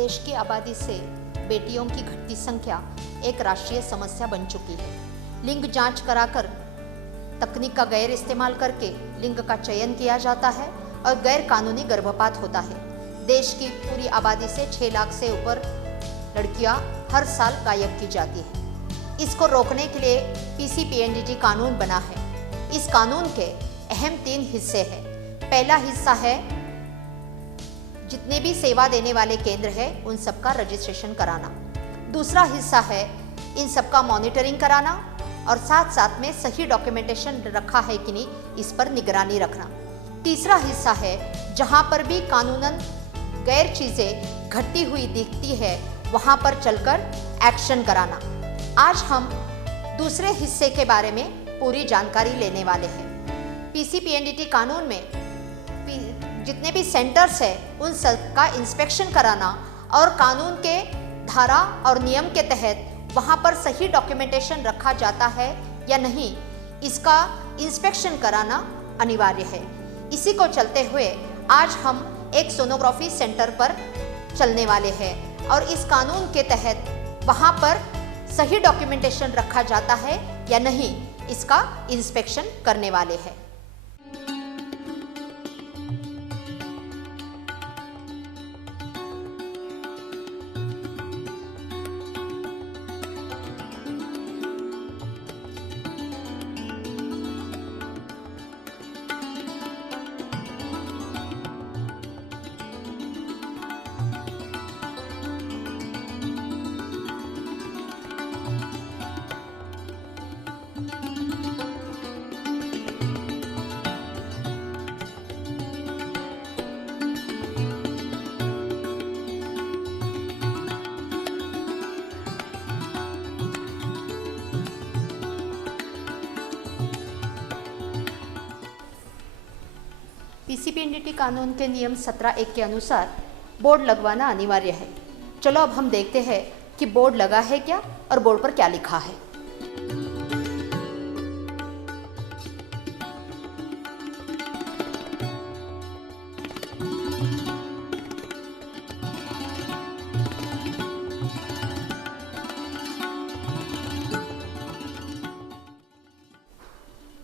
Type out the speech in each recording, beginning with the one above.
देश की आबादी से बेटियों की घटती संख्या एक राष्ट्रीय समस्या बन चुकी है। लिंग जांच कराकर तकनीक का गैर इस्तेमाल करके लिंग का चयन किया जाता है और गैर कानूनी गर्भपात होता है। देश की पूरी आबादी से 6 लाख से ऊपर लड़कियां हर साल गायब की जाती हैं। इसको रोकने के लिए पीसीपीएनडीटी कानून बना है। इस कानून के अहम 3 हिस्से हैं। पहला हिस्सा है जितने भी सेवा देने वाले केंद्र हैं उन सबका रजिस्ट्रेशन कराना। दूसरा हिस्सा है इन सबका मॉनिटरिंग कराना और साथ साथ में सही डॉक्यूमेंटेशन रखा है कि नहीं इस पर निगरानी रखना। तीसरा हिस्सा है जहां पर भी कानूनन गैर चीज़ें घटती हुई दिखती है वहां पर चलकर एक्शन कराना। आज हम दूसरे हिस्से के बारे में पूरी जानकारी लेने वाले हैं। पीसीपीएनडीटी कानून में जितने भी सेंटर्स हैं उन सब का इंस्पेक्शन कराना और कानून के धारा और नियम के तहत वहाँ पर सही डॉक्यूमेंटेशन रखा जाता है या नहीं इसका इंस्पेक्शन कराना अनिवार्य है। इसी को चलते हुए आज हम एक सोनोग्राफी सेंटर पर चलने वाले हैं और इस कानून के तहत वहाँ पर सही डॉक्यूमेंटेशन रखा जाता है या नहीं इसका इंस्पेक्शन करने वाले हैं। पीसीपीएनडीटी कानून के नियम 17(1) के अनुसार बोर्ड लगवाना अनिवार्य है। चलो अब हम देखते हैं कि बोर्ड लगा है क्या और बोर्ड पर क्या लिखा है।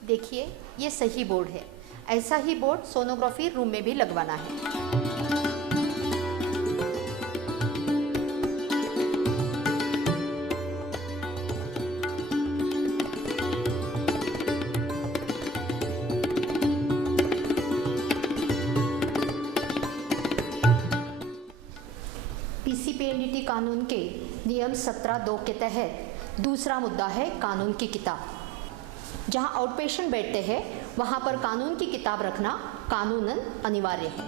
देखिए ये सही बोर्ड है। ऐसा ही बोर्ड सोनोग्राफी रूम में भी लगवाना है। पीसीपीएनडीटी कानून के नियम 17(2) के तहत दूसरा मुद्दा है कानून की किताब। जहां आउटपेशेंट बैठते हैं वहां पर कानून की किताब रखना कानूनन अनिवार्य है।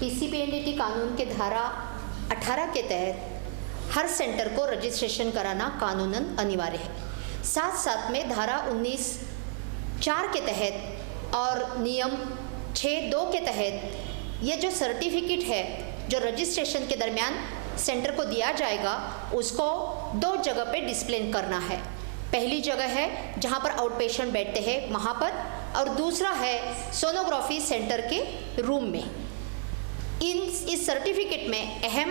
पीसीपीएनडीटी कानून के धारा 18 के तहत हर सेंटर को रजिस्ट्रेशन कराना कानूनन अनिवार्य है। साथ साथ में धारा 19(4) के तहत और नियम 6(2) के तहत ये जो सर्टिफिकेट है जो रजिस्ट्रेशन के दरमियान सेंटर को दिया जाएगा उसको 2 जगह पे डिस्प्ले करना है। पहली जगह है जहाँ पर आउटपेशेंट बैठते हैं वहाँ पर और दूसरा है सोनोग्राफी सेंटर के रूम में। इस सर्टिफिकेट में अहम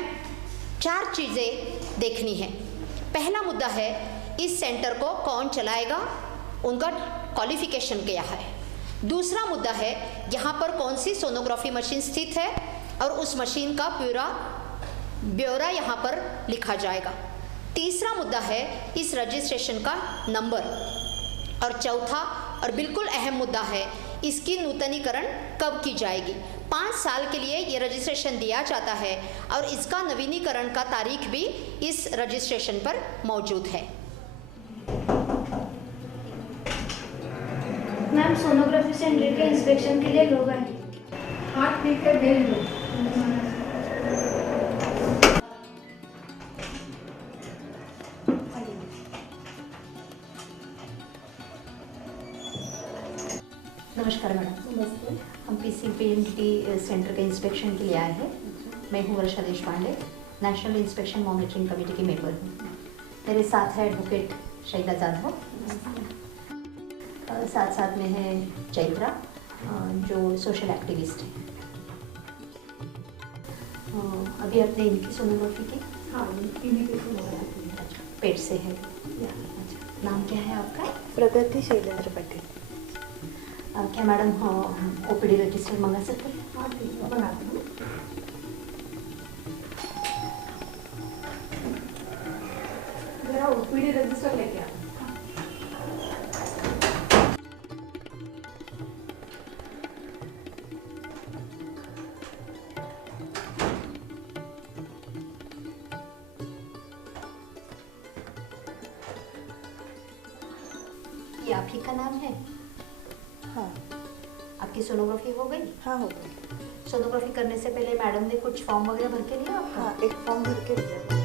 4 चीज़ें देखनी है। पहला मुद्दा है इस सेंटर को कौन चलाएगा, उनका क्वालिफिकेशन क्या है। दूसरा मुद्दा है यहाँ पर कौन सी सोनोग्राफी मशीन स्थित है और उस मशीन का पूरा ब्यौरा यहाँ पर लिखा जाएगा। तीसरा मुद्दा है इस रजिस्ट्रेशन का नंबर और चौथा और बिल्कुल अहम मुद्दा है इसकी नूतनीकरण कब की जाएगी। 5 साल के लिए ये रजिस्ट्रेशन दिया जाता है और इसका नवीनीकरण का तारीख भी इस रजिस्ट्रेशन पर मौजूद है। मैम सोनोग्राफी सेंटर के इंस्पेक्शन के लिए लोग आए। हाँ ठीक है, भेज दो। नमस्कार मैडम। नमस्ते। हम PCPNDT सेंटर के इंस्पेक्शन के लिए आए हैं। मैं हूँ Varsha Deshpande, national inspection monitoring committee की मेंबर हूँ। मेरे साथ है एडवोकेट शैला जाधव, साथ साथ में है चैत्रा जो सोशल एक्टिविस्ट है। अभी आपने इनकी सोनोग्राफी की? हाँ, इन्हीं की सोनोग्राफी। अच्छा, पेट से है। अच्छा, नाम क्या है आपका? प्रगति शैलेंद्र पटेल। क्या मैडम OPD रजिस्टर मंगा सकते हैं? हाँ ठीक है, बनाती हूँ। जरा ओपीडी रजिस्टर लेके आओ। ये आप ही का नाम है? हाँ आपकी सोनोग्राफी हो गई? हाँ हो गई। सोनोग्राफी करने से पहले मैडम ने कुछ फॉर्म वगैरह भर के लिया आपका? हाँ, एक फॉर्म भर के दिया।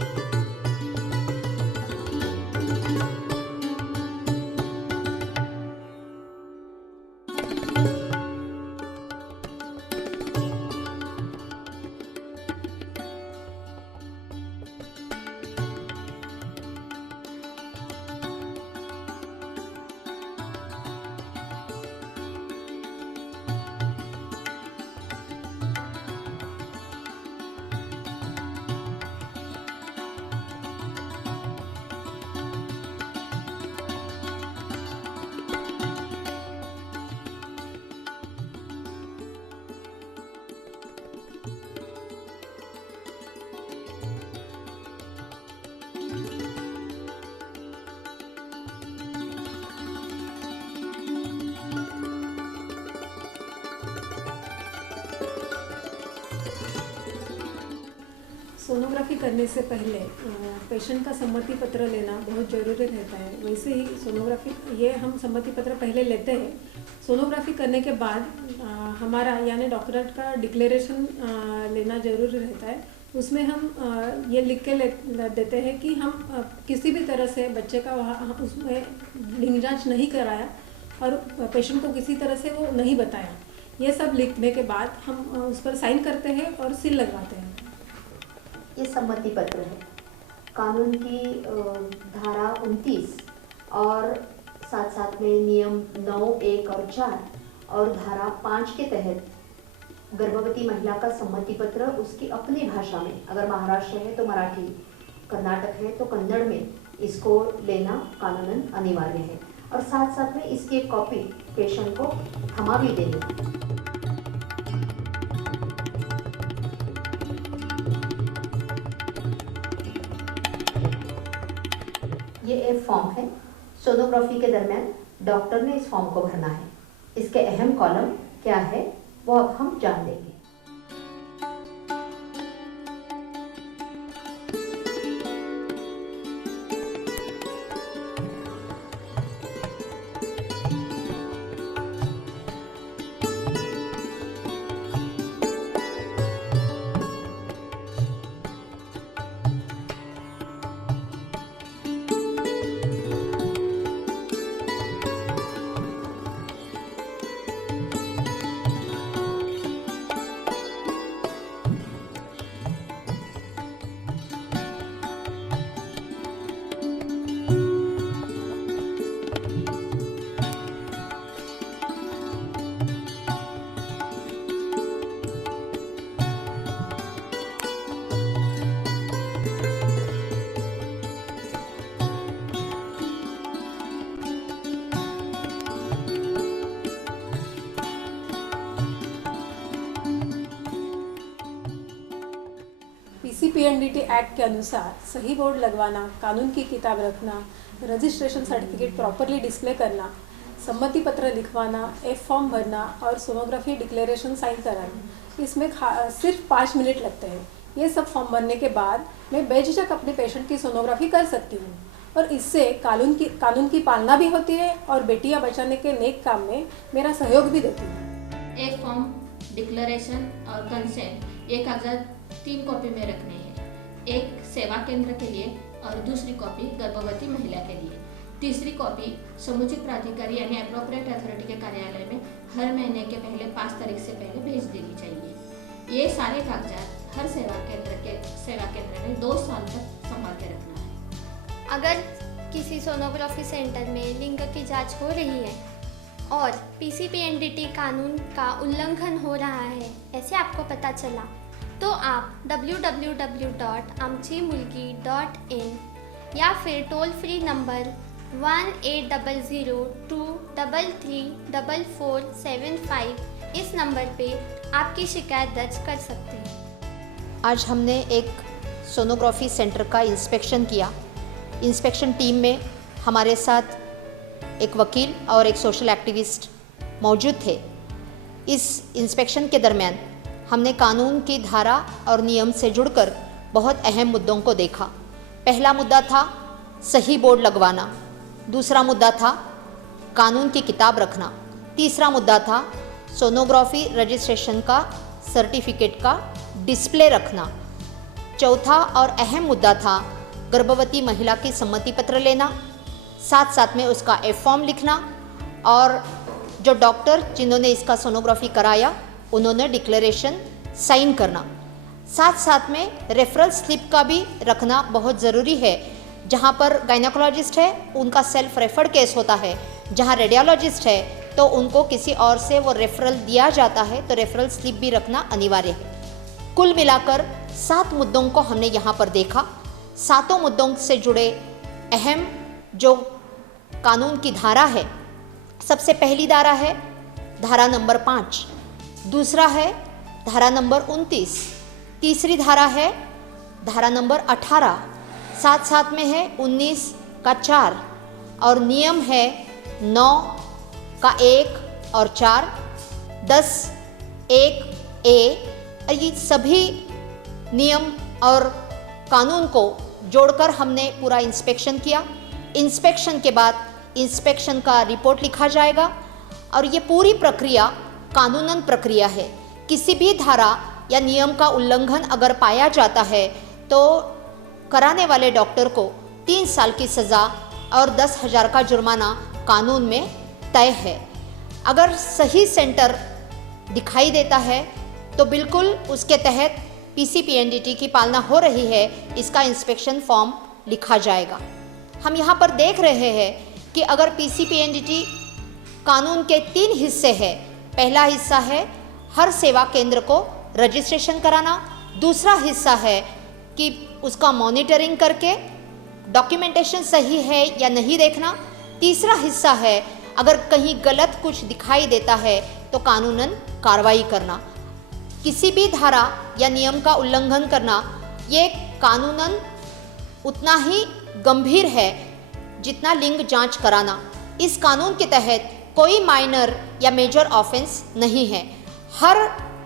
सोनोग्राफी करने से पहले पेशेंट का सम्मति पत्र लेना बहुत ज़रूरी रहता है। वैसे ही सोनोग्राफी ये हम सम्मति पत्र पहले लेते हैं। सोनोग्राफी करने के बाद हमारा यानी डॉक्टर का डिक्लेरेशन लेना ज़रूरी रहता है। उसमें हम ये लिख के देते हैं कि हम किसी भी तरह से बच्चे का वहाँ उसमें लिंग जांच नहीं कराया और पेशेंट को किसी तरह से वो नहीं बताया। ये सब लिखने के बाद हम उस पर साइन करते हैं और सील लगवाते हैं। ये सम्मति पत्र है। कानून की धारा 29 और साथ साथ में नियम 9, 1 और 4 और धारा 5 के तहत गर्भवती महिला का सम्मति पत्र उसकी अपनी भाषा में, अगर महाराष्ट्र है तो मराठी, कर्नाटक है तो कन्नड़ में इसको लेना कानूनन अनिवार्य है। और साथ साथ में इसकी एक कॉपी पेशेंट को थमा भी देनी। ये एक फॉर्म है। सोनोग्राफी के दरमियान डॉक्टर ने इस फॉर्म को भरना है। इसके अहम कॉलम क्या है वो अब हम जान लेंगे। PCPNDT एक्ट के अनुसार सही बोर्ड लगवाना, कानून की किताब रखना, रजिस्ट्रेशन सर्टिफिकेट प्रॉपरली डिस्प्ले करना, सम्मति पत्र लिखवाना, एक फॉर्म भरना और सोनोग्राफी डिक्लेरेशन साइन कराना, इसमें सिर्फ 5 मिनट लगते हैं। ये सब फॉर्म भरने के बाद मैं बेझिझक अपने पेशेंट की सोनोग्राफी कर सकती हूँ और इससे कानून की पालना भी होती है और बेटियां बचाने के नेक काम में मेरा सहयोग भी देती है। एक फॉर्म डिक्लेरेशन और कंसेंट एक कागजात 3 कॉपी में रखने हैं। एक सेवा केंद्र के लिए और दूसरी कॉपी गर्भवती महिला के लिए। तीसरी कॉपी समुचित प्राधिकारी यानी एप्रोप्रिएट अथॉरिटी के कार्यालय में हर महीने के पहले 5 तारीख से पहले भेज देनी चाहिए। ये सारे कागजात हर सेवा केंद्र में 2 साल तक संभाल के रखना है। अगर किसी सोनोग्राफी सेंटर में लिंग की जांच हो रही है और पीसीपीएनडीटी कानून का उल्लंघन हो रहा है, ऐसे आपको पता चला, तो आप www.amchimulki.in या फिर टोल फ्री नंबर 1800-233-4475 इस नंबर पे आपकी शिकायत दर्ज कर सकते हैं। आज हमने एक सोनोग्राफी सेंटर का इंस्पेक्शन किया। इंस्पेक्शन टीम में हमारे साथ एक वकील और एक सोशल एक्टिविस्ट मौजूद थे। इस इंस्पेक्शन के दरमियान हमने कानून की धारा और नियम से जुड़कर बहुत अहम मुद्दों को देखा। पहला मुद्दा था सही बोर्ड लगवाना, दूसरा मुद्दा था कानून की किताब रखना, तीसरा मुद्दा था सोनोग्राफी रजिस्ट्रेशन का सर्टिफिकेट का डिस्प्ले रखना, चौथा और अहम मुद्दा था गर्भवती महिला की सम्मति पत्र लेना, साथ साथ में उसका फॉर्म लिखना और जो डॉक्टर जिन्होंने इसका सोनोग्राफी कराया उन्होंने डिक्लेरेशन साइन करना। साथ साथ में रेफरल स्लिप का भी रखना बहुत ज़रूरी है। जहाँ पर गायनेकोलॉजिस्ट है उनका सेल्फ रेफर्ड केस होता है, जहाँ रेडियोलॉजिस्ट है तो उनको किसी और से वो रेफरल दिया जाता है, तो रेफरल स्लिप भी रखना अनिवार्य है। कुल मिलाकर 7 मुद्दों को हमने यहाँ पर देखा। 7 मुद्दों से जुड़े अहम जो कानून की धारा है, सबसे पहली धारा है धारा नंबर 5, दूसरा है धारा नंबर 29, तीसरी धारा है धारा नंबर 18, साथ साथ में है 19 का 4 और नियम है 9 का 1 और 4, 10 1 ए। ये सभी नियम और कानून को जोड़कर हमने पूरा इंस्पेक्शन किया। इंस्पेक्शन के बाद इंस्पेक्शन का रिपोर्ट लिखा जाएगा और ये पूरी प्रक्रिया कानूनन प्रक्रिया है। किसी भी धारा या नियम का उल्लंघन अगर पाया जाता है तो कराने वाले डॉक्टर को 3 साल की सज़ा और 10,000 का जुर्माना कानून में तय है। अगर सही सेंटर दिखाई देता है तो बिल्कुल उसके तहत पीसीपीएनडीटी की पालना हो रही है, इसका इंस्पेक्शन फॉर्म लिखा जाएगा। हम यहाँ पर देख रहे हैं कि अगर पीसीपीएनडीटी कानून के 3 हिस्से हैं। पहला हिस्सा है हर सेवा केंद्र को रजिस्ट्रेशन कराना, दूसरा हिस्सा है कि उसका मॉनिटरिंग करके डॉक्यूमेंटेशन सही है या नहीं देखना, तीसरा हिस्सा है अगर कहीं गलत कुछ दिखाई देता है तो कानूनन कार्रवाई करना। किसी भी धारा या नियम का उल्लंघन करना ये कानूनन उतना ही गंभीर है जितना लिंग जांच कराना। इस कानून के तहत कोई माइनर या मेजर ऑफेंस नहीं है। हर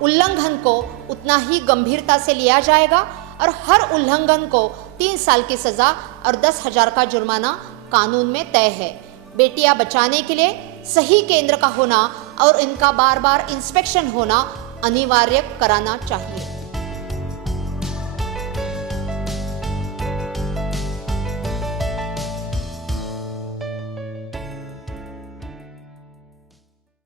उल्लंघन को उतना ही गंभीरता से लिया जाएगा और हर उल्लंघन को 3 साल की सज़ा और 10,000 का जुर्माना कानून में तय है। बेटियां बचाने के लिए सही केंद्र का होना और इनका बार बार इंस्पेक्शन होना अनिवार्य कराना चाहिए।